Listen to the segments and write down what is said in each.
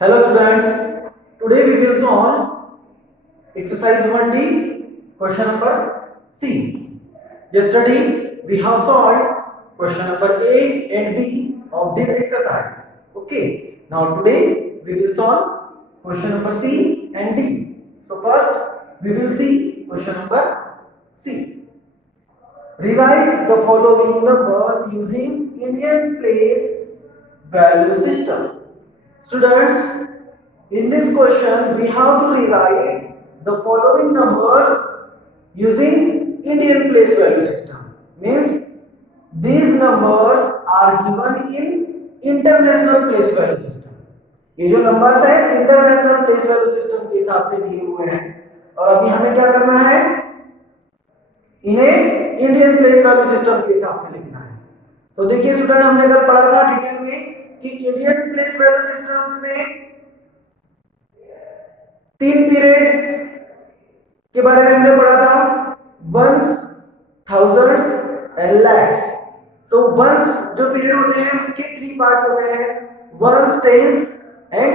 Hello students, today we will solve exercise 1D question number C. Yesterday we have solved question number A and B of this exercise. Okay, now today we will solve question number C and D. So first we will see question number C. Rewrite the following numbers using Indian place value system. Students, in this question we have to rewrite the following numbers using Indian place value system. Means these numbers are given in international place value system. ये जो numbers है international place value system के हिसाब से दिए हुए हैं और अभी हमें क्या करना है, इन्हें इंडियन प्लेस वैल्यू सिस्टम के हिसाब से लिखना है. तो देखिए स्टूडेंट, हमने कल पढ़ा था डिटेल में कि इंडियन प्लेस वैल्यू सिस्टम्स में 3 पीरियड्स के बारे में हमने पढ़ा था, ones, thousands and lakhs. So ones जो पीरियड होते हैं उसके 3 पार्ट्स होते हैं, ones, tens and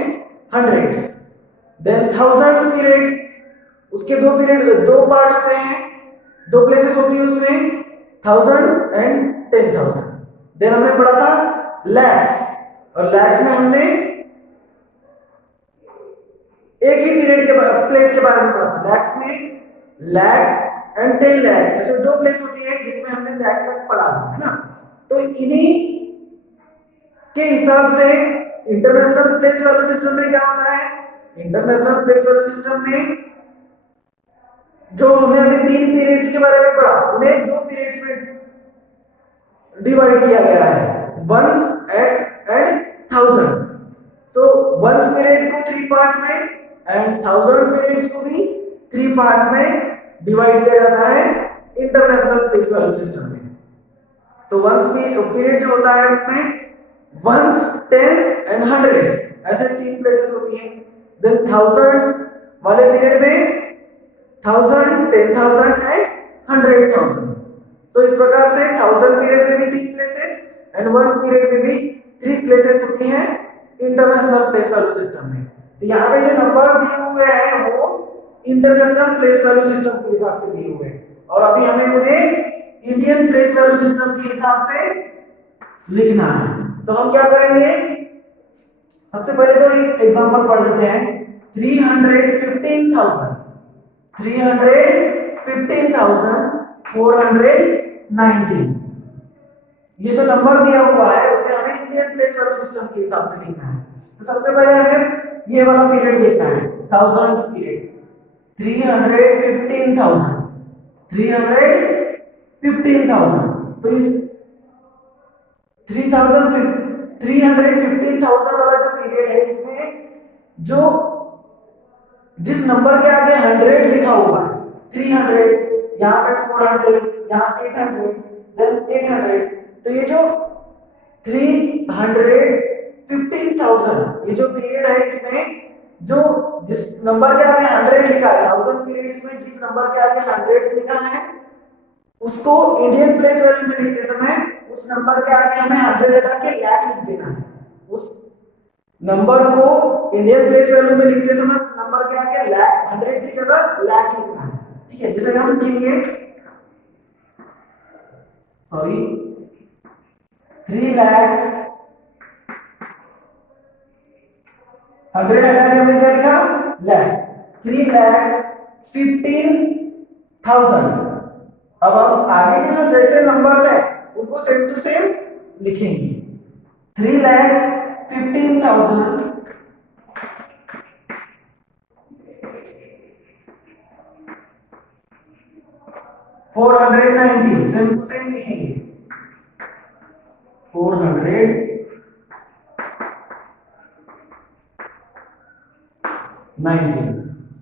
hundreds. Then thousands periods, उसके 2 पार्ट होते हैं, 2 प्लेसेस होती है उसमें, 1000 एंड 10,000. देन हमने पढ़ा था लैक्स, और लैक्स में हमने एक ही पीरियड के प्लेस के बारे में पढ़ा था. लैक्स में लैक एंड 10 लैक ऐसे 2 प्लेस होती है जिसमें हमने लैक तक पढ़ा था, है ना. तो इन्हीं के हिसाब से इंटरनेशनल प्लेस वैल्यू सिस्टम में क्या होता है, इंटरनेशनल प्लेस वैल्यू सिस्टम में जो हमने अभी 3 पीरियड्स के बारे में पढ़ा उन्हें 2 पीरियड्स में डिवाइड किया गया है, ones and thousands. So ones period को 3 पार्ट्स में एंड 1000 पीरियड्स को भी 3 पार्ट्स में डिवाइड किया जाता है इंटरनेशनल प्लेस वैल्यू सिस्टम में. सो वंस पीरियड जो होता है उसमें वंस, टेंस एंड हंड्रेड्स ऐसे 3 प्लेसेस होती हैं. देन थाउजेंड्स वाले पीरियड में 1000, 10,000 एंड 100,000. सो इस प्रकार से 1000 पीरियड में भी 3 प्लेसेस एंड वंस पीरियड में भी 3 प्लेसेस होती हैं इंटरनेशनल प्लेस वैल्यू सिस्टम में. तो यहाँ पे जो नंबर्स दिए हुए हैं वो इंटरनेशनल प्लेस वैल्यू सिस्टम के हिसाब से दिए हुए हैं और अभी हमें उन्हें इंडियन प्लेस वैल्यू सिस्टम के हिसाब से लिखना है. तो हम क्या करेंगे, सबसे पहले तो एक एग्जांपल पढ़ लेते हैं. 315,419. ये जो नंबर दिया हुआ है उसे हमें इंडियन प्लेस वैल्यू सिस्टम के हिसाब से लिखना है. तो सबसे पहले हमें ये वाला पीरियड देखना है, थाउजेंड्स पीरियड. 315,000. तो इस 315,000 वाला जो पीरियड है इसमें जो जिस नंबर के आगे 100 लिखा हुआ है, 300, यहाँ पे 400, यहाँ 800, देन 800. तो ये जो 315,000 ये जो पीरियड है इसमें जो जिस नंबर के आगे 100 लिखा है, 1000 पीरियड्स में जिस नंबर के आगे 100 लिखा है उसको इंडियन प्लेस वैल्यू में लिखते समय उस नंबर के आगे हमें 100 हटा के लैक लिख देना है. उस नंबर को इंडियन प्लेस वैल्यू में लिखते समय उस नंबर के आगे लैक 100 की जगह लैक लिखना है. ठीक है, जैसे हम लिखेंगे 3 लाख 100 हटा के हमने क्या लिखा, लैक. 3,15,000. अब हम आगे के जो जैसे नंबर्स है उनको सेम टू सेम लिखेंगे. 3,15,000 490 सेम टू सेम लिखेंगे. 490.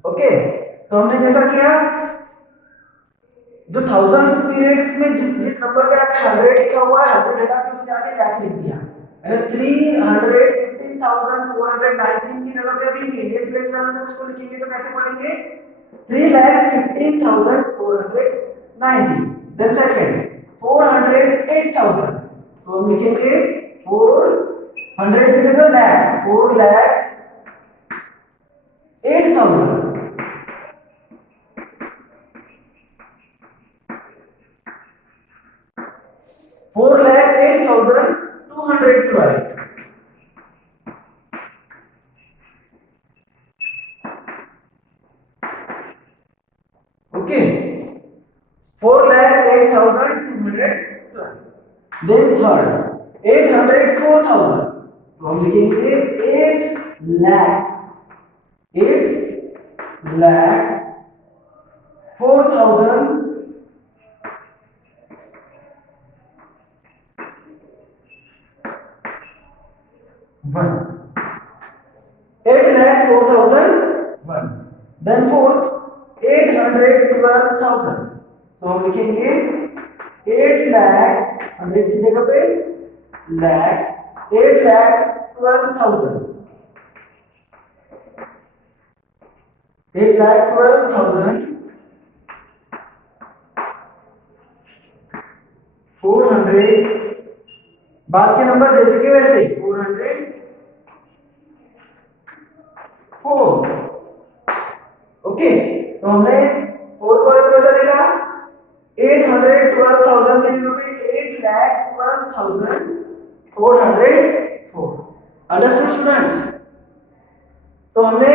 ओके, तो हमने कैसा किया, जो थाउजेंड्स पीरियड्स में जिस नंबर के आगे 100 लिखा हुआ है 100 हटा के उसके आगे लैक लिख दिया. यानी 315,419 की जगह पे अभी इंडियन प्लेस वैल्यू में उसको लिखेंगे तो कैसे पढ़ेंगे, 3,15,490. Then second 408,000. तो हम लिखेंगे 400 की जगह lakh, 4 lakh 8,000, 4,08,212. Okay, 4,08,212. Then third 804,000, तो हम लिखेंगे 8,04,000 1, 8,04,001. Then fourth 812,000, so हम लिखेंगे 8 लाख 100 की जगह पे लाख 8,12,000, 8,12,400, बाद के नंबर जैसे कि वैसे 404. ओके, तो हमने फोर्थ वाले को कैसा लिखा 812,000 के जगह पे 8,12,404. Understood students? तो हमने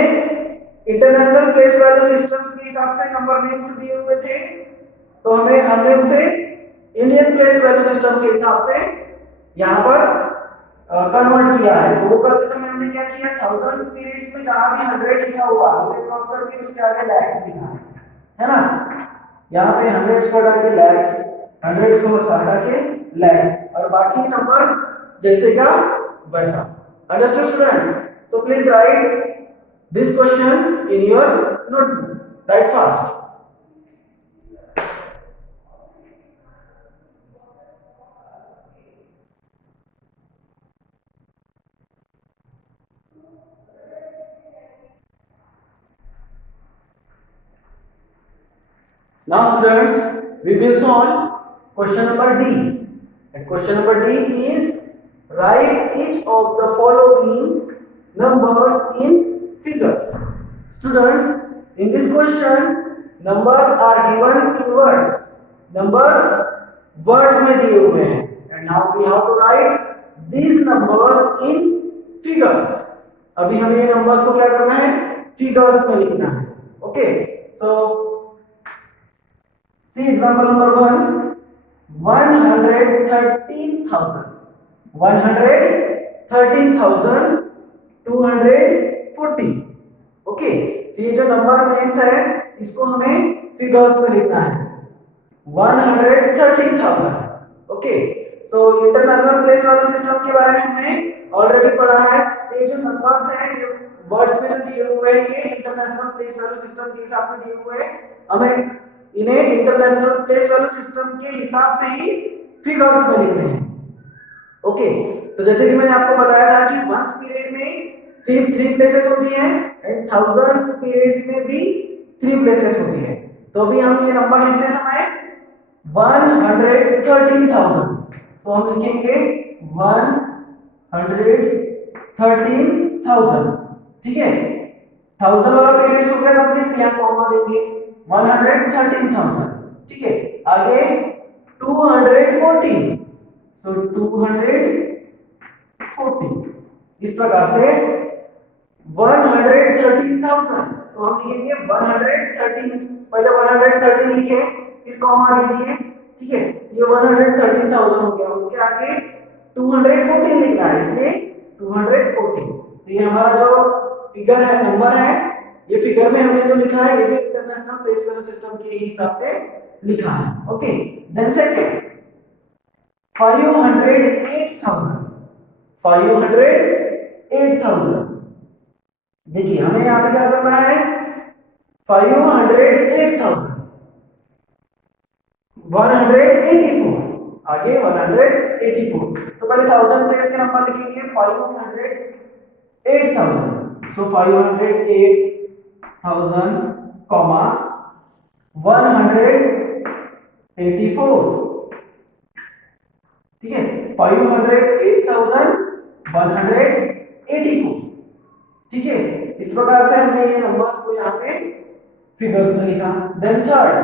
इंटरनेशनल प्लेस वैल्यू सिस्टम्स के हिसाब से नंबर नेम्स दिए हुए थे, तो हमने उसे इंडियन प्लेस वैल्यू सिस्टम के हिसाब से यहाँ पर कन्वर्ट किया है। तो वो करते समय हमने क्या किया, 1000 पीरियड्स में जहां भी 100 लिखा हुआ उसे क्रॉस करके उसके आगे लैक्स लिखा है ना। यहाँ पे 100 को हटा के लैक्स, 100 को हटा के लैक्स, और बाकी नंबर जैसे का वैसा। Understood students? So please right this question in your notebook, right fast. Now students, we will solve question number D. And question number D is write each of the following numbers in figures. Students, in this question numbers are given in words. Numbers words में दिए हुए हैं, and now we have to write these numbers in figures. अभी हमें ये numbers को क्या करना है, figures में लिखना है. Okay, so see example number 1, 113,000, 113,240. Okay, तो ये जो नंबर नेम्स है इसको हमें फिगर्स में लिखना है। 113,000. Okay, so international place value system के बारे में हमने ऑलरेडी पढ़ा है। तो ये जो नंबर्स हैं ये वर्ड्स में जो दिए हुए हैं ये इंटरनेशनल प्लेस वैल्यू सिस्टम के हिसाब से दिए हुए हैं। हमें इन्हें इंटरनेशनल प्लेस वैल्यू सिस्टम के हिसाब से ही फिगर्स में लिखने हैं। ओके, तो जैसे कि मैंने आपको बताया था कि वंस पीरियड में थ्री प्लेसेस होती हैं एंड थाउजेंड्स पीरियड्स में भी 3 प्लेसेस होती है। तो अभी हम ये नंबर लिखते समय 113,000, तो हम लिखेंगे 113,000, ठीक है। 1000 वाला पीरियड्स हो गया कंप्लीट, यहाँ कॉमा देंगे 113,000, ठीक है। आगे 240, सो 240, इस प्रकार से 113,000, तो हम लिखेंगे 113, पहले 113 लिखे फिर कॉमा ले दिए, ठीक है। ये 113,000 हो गया, उसके आगे 214 लिखना है, इसलिए 214। तो ये हमारा जो फिगर है, नंबर है, ये फिगर में हमने जो लिखा है ये भी इंटरनेशनल प्लेस वैल्यू सिस्टम के हिसाब से लिखा है। Okay, then second 508,000, 508,000। देखिए हमें यहाँ पे क्या करना है, 508,000, 184, आगे 184, तो पहले 1000 प्लेस के नंबर लिखेंगे 508,000, सो 508,000 कॉमा 184, ठीक है। 508,184, ठीक है। इस इस प्रकार से हमने ये नंबर्स को यहाँ पे फिगर्स में लिखा। देन थर्ड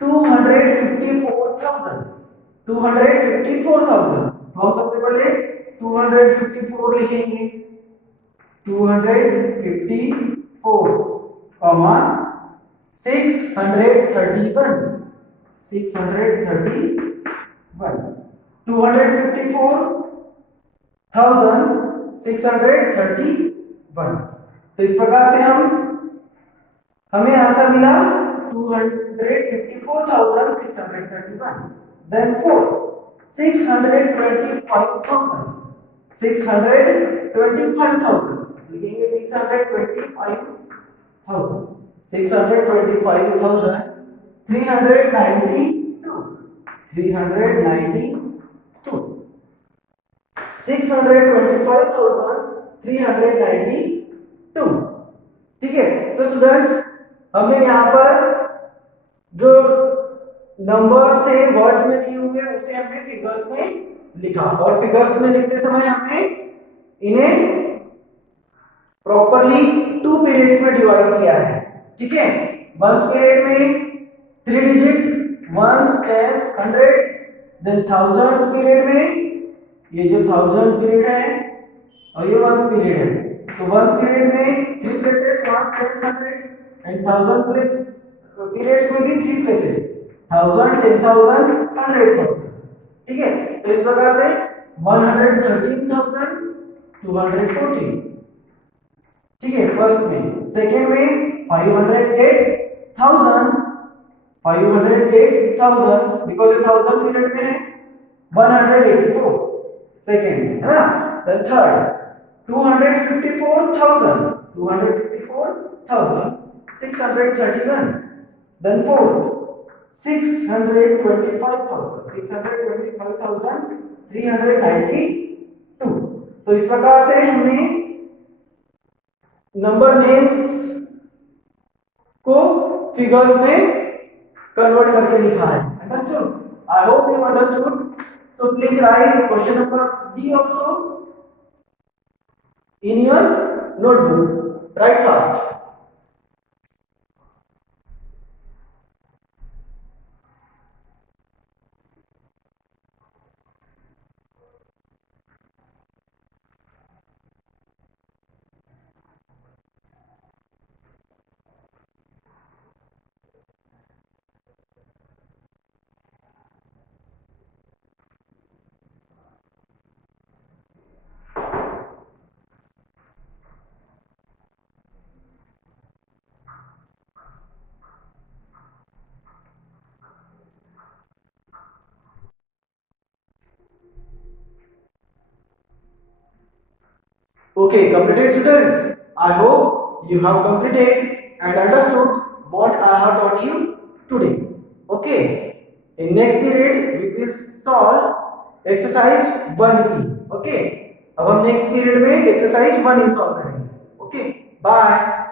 254,000 254,000, तो हम सबसे पहले 254 लिखेंगे, 254 कॉमा 631 254,631। तो इस प्रकार से हमें आंसर मिला 254,631। देन फोर्थ 625,000 लिखेंगे 625,000 392 625,392। ठीक है, तो स्टूडेंट्स हमने यहाँ पर जो नंबर्स थे वर्ड्स में दिए हुए उसे हमने फिगर्स में लिखा, और फिगर्स में लिखते समय हमने इन्हें प्रॉपरली 2 पीरियड्स में डिवाइड किया है। ठीक है, वंस पीरियड में 3 digit, ones, tens, hundreds, then thousands period में ये जो 1000 पीरियड है और ये वंस पीरियड है। सो वंस पीरियड में 3 places, ones, tens, hundreds, and 1000 place periods में भी 3 प्लेसेस, 1000, 10,000, 100,000। ठीक है, तो इस प्रकार से 113,240। ठीक है, फर्स्ट में। सेकेंड में 508,000 बिकॉज ये 1000 पीरियड में है, 184 सेकेंड है ना। Then third 254,631। Then fourth 625,392। तो इस प्रकार से हमने नंबर नेम्स को फिगर्स में कन्वर्ट करके लिखा है। Understood? I hope you understood. So please write question number D also in your notebook. Write fast. Okay, completed students. I hope you have completed and understood what I have taught you today. Okay. In next period we will solve exercise 1E. Okay. अब हम next period में exercise 1E solve करेंगे. Okay. Bye.